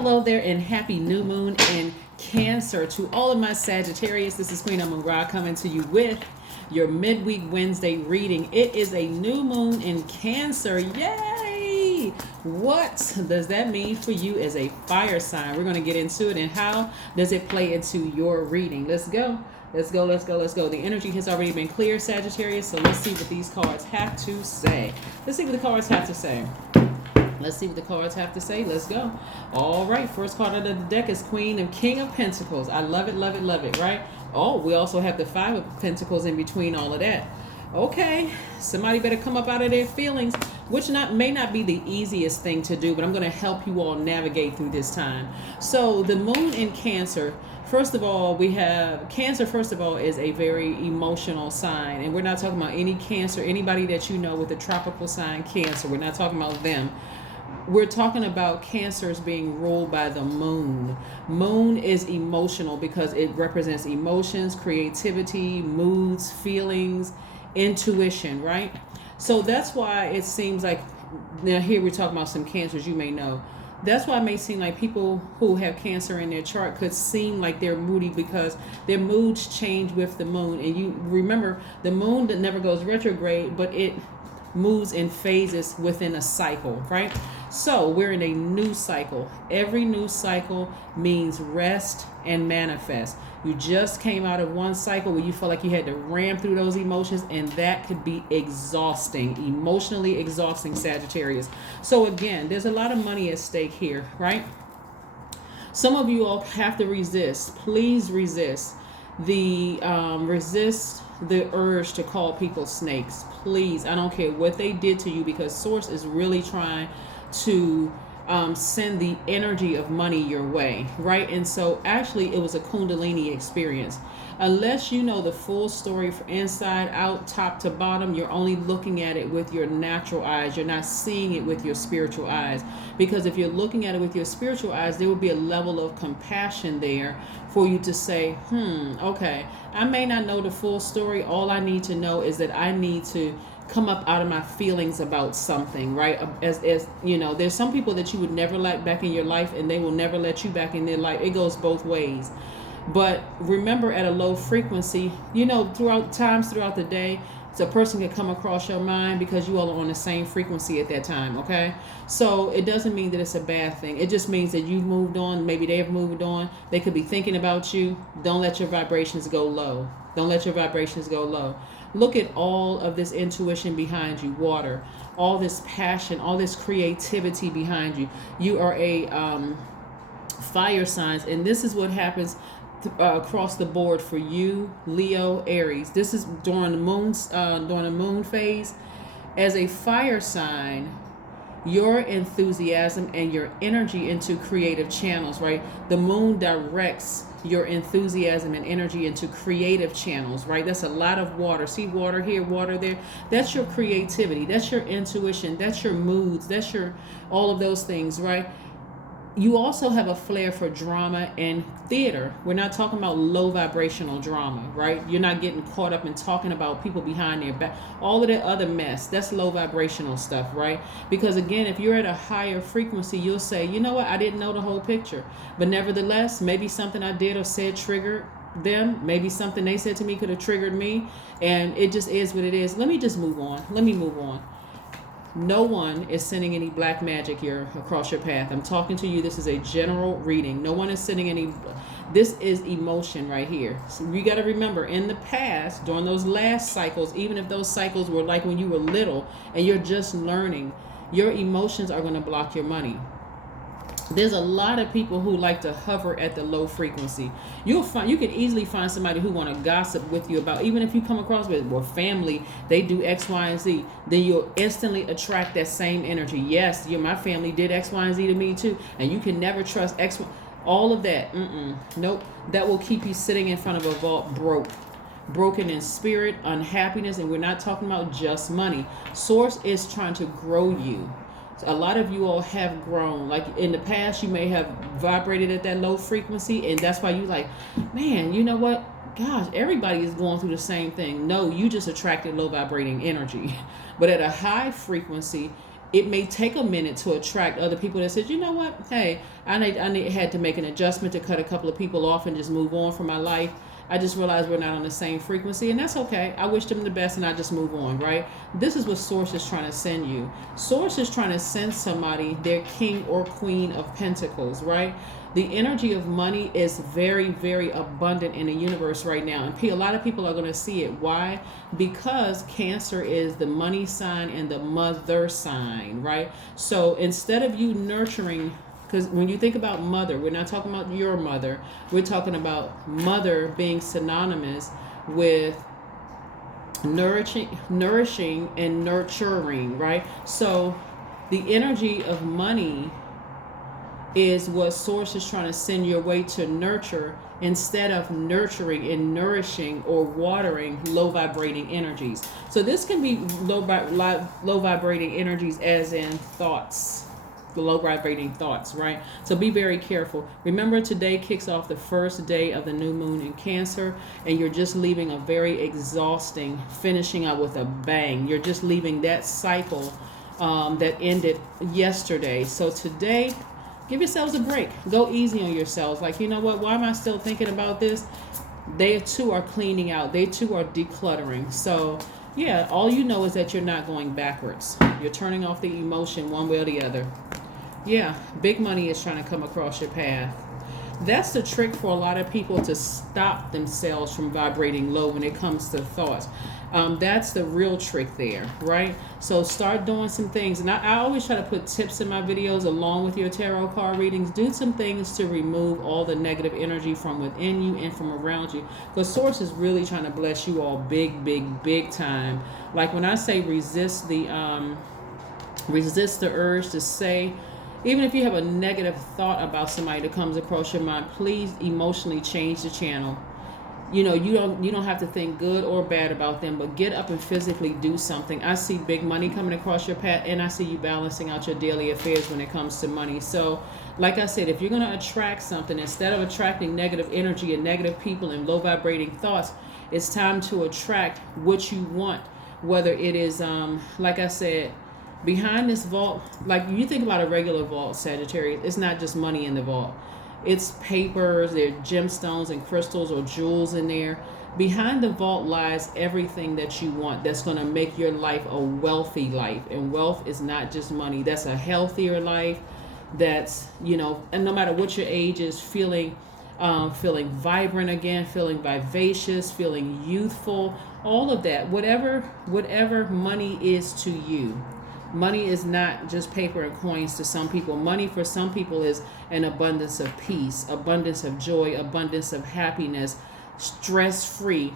Hello there and happy new moon in Cancer. To all of my Sagittarius, this is Queen Amun Ra coming to you with your midweek Wednesday reading. It is a new moon in Cancer. Yay! What does that mean for you as a fire sign? We're going to get into it, and how does it play into your reading? Let's go. Let's go, let's go, let's go. The energy has already been clear, Sagittarius, so let's see what these cards have to say. Let's see what the cards have to say. Let's see what the cards have to say. Let's go. All right. First card out of the deck is Queen and King of Pentacles. I love it, love it, love it, right? Oh, we also have the Five of Pentacles in between all of that. Okay. Somebody better come up out of their feelings, which may not be the easiest thing to do, but I'm going to help you all navigate through this time. So the moon in Cancer, first of all, we have Cancer, first of all, is a very emotional sign. And we're not talking about any Cancer, anybody that you know with a tropical sign Cancer. We're not talking about them. We're talking about Cancers being ruled by the moon. Moon is emotional because it represents emotions, creativity, moods, feelings, intuition, right? So that's why it seems like, now here we're talking about some Cancers you may know. That's why it may seem like people who have Cancer in their chart could seem like they're moody because their moods change with the moon. And you remember, the moon that never goes retrograde, but it moves in phases within a cycle, right? So we're in a new cycle. Every new cycle means rest and manifest. You just came out of one cycle where you felt like you had to ram through those emotions, and that could be exhausting, emotionally exhausting, Sagittarius. So again, there's a lot of money at stake here, right? Some of you all have to resist. Please resist the urge to call people snakes. Please, I don't care what they did to you, because Source is really trying to send the energy of money your way, right? And so actually it was a Kundalini experience. Unless you know the full story from inside out, top to bottom, you're only looking at it with your natural eyes. You're not seeing it with your spiritual eyes. Because if you're looking at it with your spiritual eyes, there will be a level of compassion there for you to say, okay, I may not know the full story. All I need to know is that I need to come up out of my feelings about something, right? As you know, there's some people that you would never let back in your life, and they will never let you back in their life. It goes both ways. But remember, at a low frequency, you know, throughout the day, a person can come across your mind because you all are on the same frequency at that time, okay? So it doesn't mean that it's a bad thing. It just means that you've moved on. Maybe they've moved on. They could be thinking about you. Don't let your vibrations go low. Don't let your vibrations go low. Look at all of this intuition behind you, water, all this passion, all this creativity behind you. You are a fire signs, and this is what happens across the board for you, Leo, Aries. This is during the moon phase. As a fire sign, your enthusiasm and your energy into creative channels, right? The moon directs your enthusiasm and energy into creative channels, right? That's a lot of water. See water here, water there. That's your creativity. That's your intuition. That's your moods. That's your all of those things, right? You also have a flair for drama and theater. We're not talking about low vibrational drama, right? You're not getting caught up in talking about people behind their back. All of that other mess, that's low vibrational stuff, right? Because again, if you're at a higher frequency, you'll say, you know what, I didn't know the whole picture. But nevertheless, maybe something I did or said triggered them. Maybe something they said to me could have triggered me. And it just is what it is. Let me just move on. Let me move on. No one is sending any black magic here across your path. I'm talking to you. This is a general reading. No one is sending any. This is emotion right here. So you got to remember, in the past, during those last cycles, even if those cycles were like when you were little and you're just learning, your emotions are going to block your money. There's a lot of people who like to hover at the low frequency. You can easily find somebody who want to gossip with you about, even if you come across with, well, family, they do X, Y, and Z, then you'll instantly attract that same energy. Yes, my family did X, Y, and Z to me too, and you can never trust X, Y, all of that. Nope. That will keep you sitting in front of a vault broken in spirit, unhappiness, and we're not talking about just money. Source is trying to grow you. A lot of you all have grown. Like in the past, you may have vibrated at that low frequency, and that's why you like, man, you know what? Gosh, everybody is going through the same thing. No, you just attracted low vibrating energy. But at a high frequency, it may take a minute to attract other people that says, you know what, hey, had to make an adjustment to cut a couple of people off and just move on from my life. I just realized we're not on the same frequency, and that's okay. I wish them the best, and I just move on, right? This is what Source is trying to send you. Source is trying to send somebody their king or queen of pentacles, right? The energy of money is very, very abundant in the universe right now. And a lot of people are going to see it. Why? Because Cancer is the money sign and the mother sign, right? So instead of you nurturing, because when you think about mother, we're not talking about your mother. We're talking about mother being synonymous with nourishing and nurturing, right? So the energy of money is what Source is trying to send your way to nurture, instead of nurturing and nourishing or watering low vibrating energies. So this can be low vibrating energies as in thoughts, low vibrating thoughts, right? So be very careful. Remember, today kicks off the first day of the new moon in Cancer, and you're just leaving a very exhausting, finishing out with a bang. You're just leaving that cycle that ended yesterday. So today, give yourselves a break. Go easy on yourselves. Like, you know what? Why am I still thinking about this? They too are cleaning out. They too are decluttering. So, yeah, all you know is that you're not going backwards. You're turning off the emotion one way or the other. Yeah, big money is trying to come across your path. That's the trick for a lot of people, to stop themselves from vibrating low when it comes to thoughts. That's the real trick there, right? So start doing some things. And I always try to put tips in my videos along with your tarot card readings. Do some things to remove all the negative energy from within you and from around you. Because Source is really trying to bless you all big, big, big time. Like when I say resist the urge to say, even if you have a negative thought about somebody that comes across your mind, please emotionally change the channel. You know, you don't have to think good or bad about them, but get up and physically do something. I see big money coming across your path, and I see you balancing out your daily affairs when it comes to money. So, like I said, if you're going to attract something, instead of attracting negative energy and negative people and low vibrating thoughts, it's time to attract what you want. Whether it is, like I said, behind this vault, like you think about a regular vault, Sagittarius, it's not just money in the vault. It's papers, there are gemstones and crystals or jewels in there. Behind the vault lies everything that you want that's going to make your life a wealthy life. And wealth is not just money. That's a healthier life. That's, you know, and no matter what your age is, feeling vibrant again, feeling vivacious, feeling youthful, all of that. Whatever money is to you. Money is not just paper and coins to some people. Money for some people is an abundance of peace, abundance of joy, abundance of happiness, stress-free.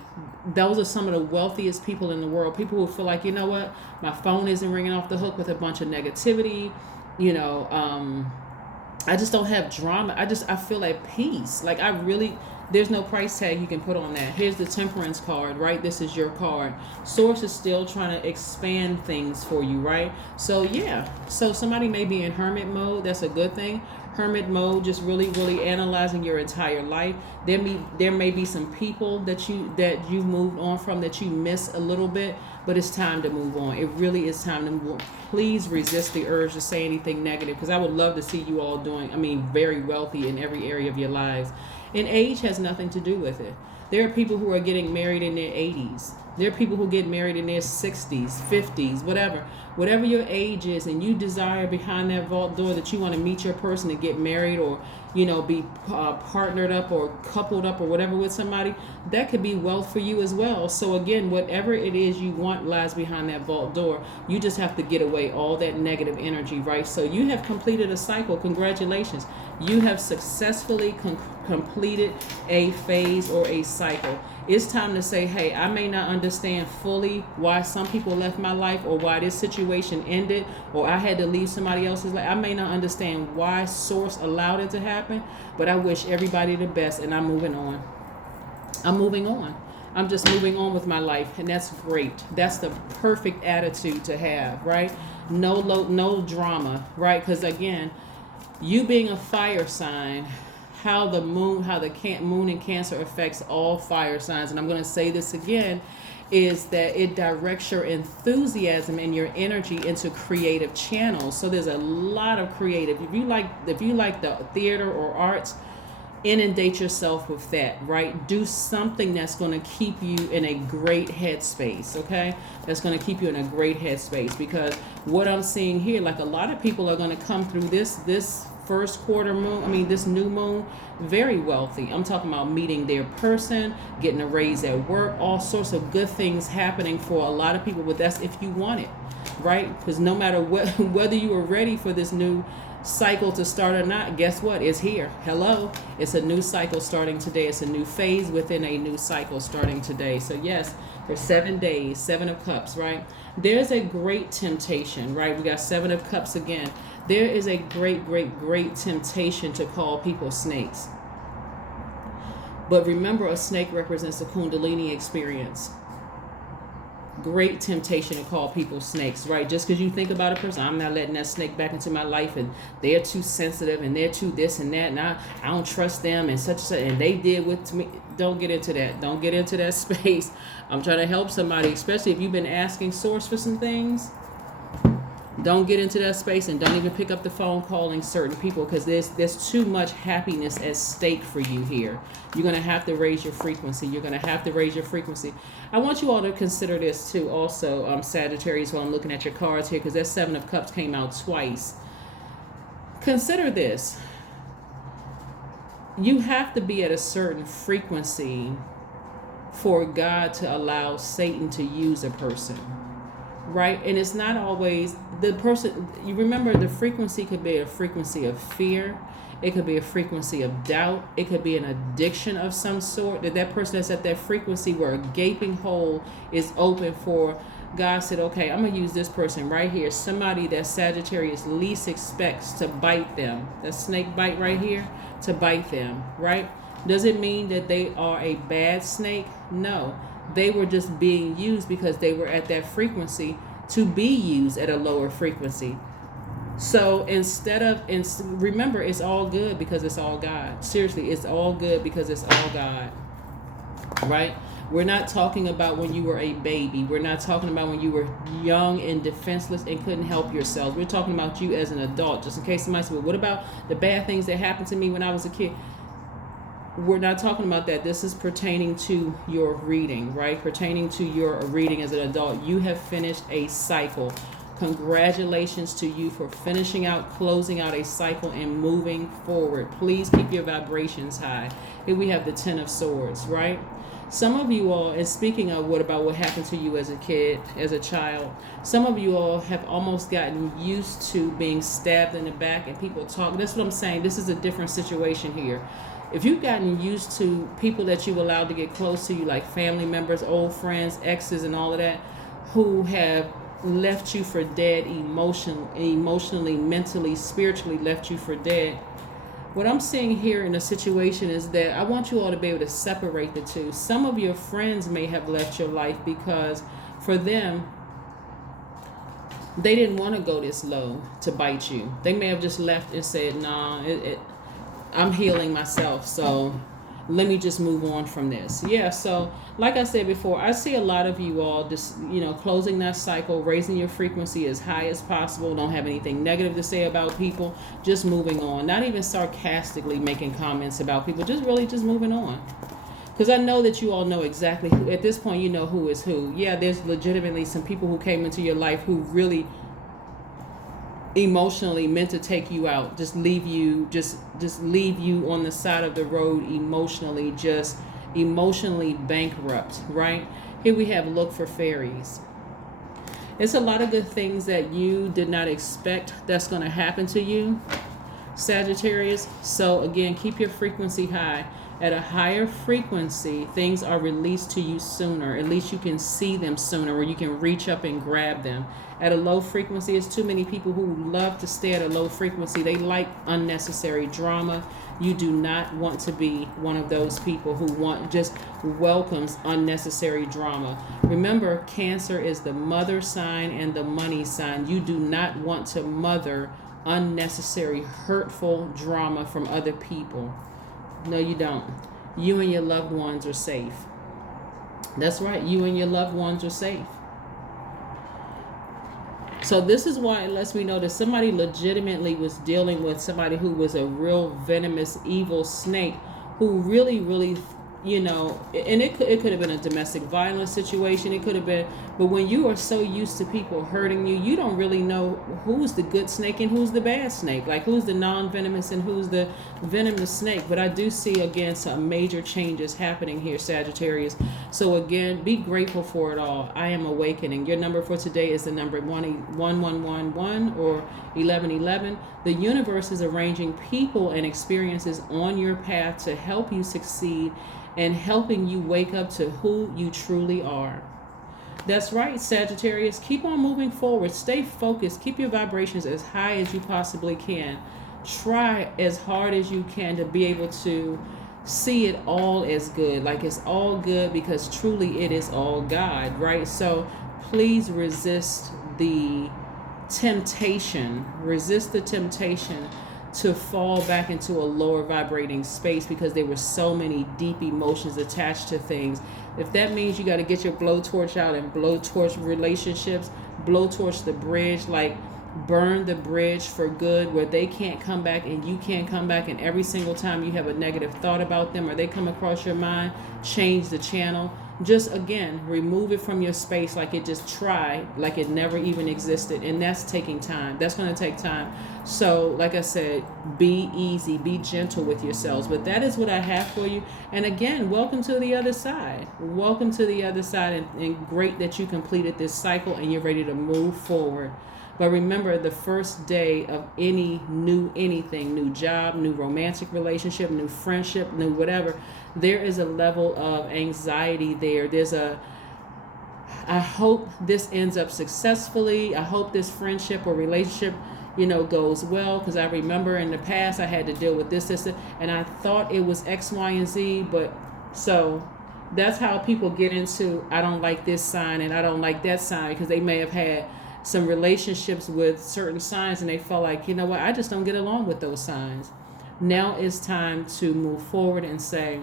Those are some of the wealthiest people in the world. People who feel like, you know what, my phone isn't ringing off the hook with a bunch of negativity. You know, I just don't have drama. I feel at peace. Like there's no price tag you can put on that. Here's the Temperance card, right? This is your card. Source is still trying to expand things for you, right? So yeah, so somebody may be in hermit mode. That's a good thing. Hermit mode, just really, really analyzing your entire life. There may be some people that you moved on from that you miss a little bit, but it's time to move on. It really is time to move on. Please resist the urge to say anything negative, because I would love to see you all very wealthy in every area of your lives. And age has nothing to do with it. There are people who are getting married in their 80s. There are people who get married in their 60s, 50s, whatever. Whatever your age is, and you desire behind that vault door that you want to meet your person and get married, or, you know, be partnered up or coupled up or whatever with somebody, that could be wealth for you as well. So again, whatever it is you want lies behind that vault door. You just have to get away all that negative energy, right? So you have completed a cycle. Congratulations. You have successfully completed a phase or a cycle. It's time to say, hey, I may not understand fully why some people left my life, or why this situation ended, or I had to leave somebody else's life. I may not understand why Source allowed it to happen, but I wish everybody the best, and I'm moving on. I'm just moving on with my life, and that's great. That's the perfect attitude to have, right? No drama, right? Because again, you being a fire sign, how the moon in Cancer affects all fire signs. And I'm going to say this again, is that it directs your enthusiasm and your energy into creative channels. So there's a lot of creative. If you like the theater or arts, inundate yourself with that, right? Do something that's going to keep you in a great headspace, okay? That's going to keep you in a great headspace, because what I'm seeing here, like a lot of people are going to come through this first quarter moon, this new moon, very wealthy. I'm talking about meeting their person, getting a raise at work, all sorts of good things happening for a lot of people, but that's if you want it, right? Because no matter what, whether you are ready for this new cycle to start or not, guess what? It's here. Hello. It's a new cycle starting today. It's a new phase within a new cycle starting today. So yes, for 7 days, 7 of Cups, right? There's a great temptation, right? We got 7 of Cups again. There is a great temptation to call people snakes. But remember, a snake represents a Kundalini experience. Great temptation to call people snakes, right? Just because you think about a person, I'm not letting that snake back into my life, and they're too sensitive, and they're too this and that, and I don't trust them, and such and such, and they did what to me. Don't get into that. Don't get into that space. I'm trying to help somebody, especially if you've been asking Source for some things. Don't get into that space, and don't even pick up the phone calling certain people, because there's too much happiness at stake for you here. You're going to have to raise your frequency. You're going to have to raise your frequency. I want you all to consider this too also, Sagittarius, while I'm looking at your cards here, because that 7 of Cups came out twice. Consider this. You have to be at a certain frequency for God to allow Satan to use a person. Right? And it's not always the person. You remember, the frequency could be a frequency of fear. It could be a frequency of doubt. It could be an addiction of some sort. That person that's at that frequency where a gaping hole is open for God said, okay, I'm going to use this person right here. Somebody that Sagittarius least expects to bite them. That snake bite right here, to bite them, right? Does it mean that they are a bad snake? No. They were just being used because they were at that frequency to be used at a lower frequency. So remember, it's all good because it's all God. Seriously, it's all good because it's all God. Right? We're not talking about when you were a baby. We're not talking about when you were young and defenseless and couldn't help yourself. We're talking about you as an adult. Just in case somebody said, well, what about the bad things that happened to me when I was a kid? We're not talking about that. This is pertaining to your reading, right? Pertaining to your reading as an adult. You have finished a cycle. Congratulations to you for closing out a cycle and moving forward. Please keep your vibrations high. Here we have the 10 of Swords, right? Some of you all, and speaking of what happened to you as a kid, as a child, some of you all have almost gotten used to being stabbed in the back and people talk. That's what I'm saying. This is a different situation here. If you've gotten used to people that you've allowed to get close to you, like family members, old friends, exes, and all of that, who have left you for dead emotionally, mentally, spiritually left you for dead. What I'm seeing here in the situation is that I want you all to be able to separate the two. Some of your friends may have left your life because for them, they didn't want to go this low to bite you. They may have just left and said, nah, I'm healing myself, so let me just move on from this. Yeah, so like I said before, I see a lot of you all just, closing that cycle, raising your frequency as high as possible. Don't have anything negative to say about people, just moving on. Not even sarcastically making comments about people, just moving on. Because I know that you all know exactly who, at this point, you know who is who. Yeah, there's legitimately some people who came into your life who really emotionally meant to take you out, just leave you on the side of the road, emotionally bankrupt, right? Here we have look for fairies. It's a lot of good things that you did not expect that's going to happen to you, Sagittarius. So again, keep your frequency high. At a higher frequency, things are released to you sooner. At least you can see them sooner, or you can reach up and grab them. At a low frequency, it's too many people who love to stay at a low frequency. They like unnecessary drama. You do not want to be one of those people who just welcomes unnecessary drama. Remember, Cancer is the mother sign and the money sign. You do not want to mother unnecessary, hurtful drama from other people. No, you don't. You and your loved ones are safe. That's right. You and your loved ones are safe. So this is why it lets me know that somebody legitimately was dealing with somebody who was a real venomous, evil snake who really, really, and it could have been a domestic violence situation. It could have been, but when you are so used to people hurting you, you don't really know who's the good snake and who's the bad snake. Like who's the non-venomous and who's the venomous snake. But I do see, again, some major changes happening here, Sagittarius. So again, be grateful for it all. I am awakening. Your number for today is the number 1111 or 1111. The universe is arranging people and experiences on your path to help you succeed and helping you wake up to who you truly are. That's right, Sagittarius. Keep on moving forward. Stay focused. Keep your vibrations as high as you possibly can. Try as hard as you can to be able to see it all as good. Like it's all good because truly it is all God, right? So please resist the temptation. Resist the temptation to fall back into a lower vibrating space because there were so many deep emotions attached to things. If that means you got to get your blowtorch out and blowtorch relationships, blowtorch the bridge, like burn the bridge for good where they can't come back and you can't come back, and every single time you have a negative thought about them or they come across your mind, change the channel. Just again, remove it from your space like it just tried, like it never even existed. And that's taking time. That's going to take time. So like I said, be easy, be gentle with yourselves. But that is what I have for you. And again, welcome to the other side. Welcome to the other side. And great that you completed this cycle and you're ready to move forward. But remember, the first day of any new anything, new job, new romantic relationship, new friendship, new whatever, there is a level of anxiety there. I hope this ends up successfully. I hope this friendship or relationship, goes well. Because I remember in the past I had to deal with this, and I thought it was X, Y, and Z. But so that's how people get into, I don't like this sign and I don't like that sign, because they may have had some relationships with certain signs and they felt like, you know what, I just don't get along with those signs. Now it's time to move forward and say,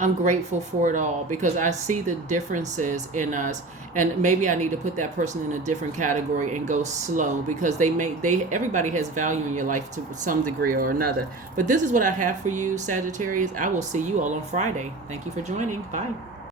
I'm grateful for it all because I see the differences in us, and maybe I need to put that person in a different category and go slow because everybody has value in your life to some degree or another. But this is what I have for you, Sagittarius. I will see you all on Friday. Thank you for joining. Bye.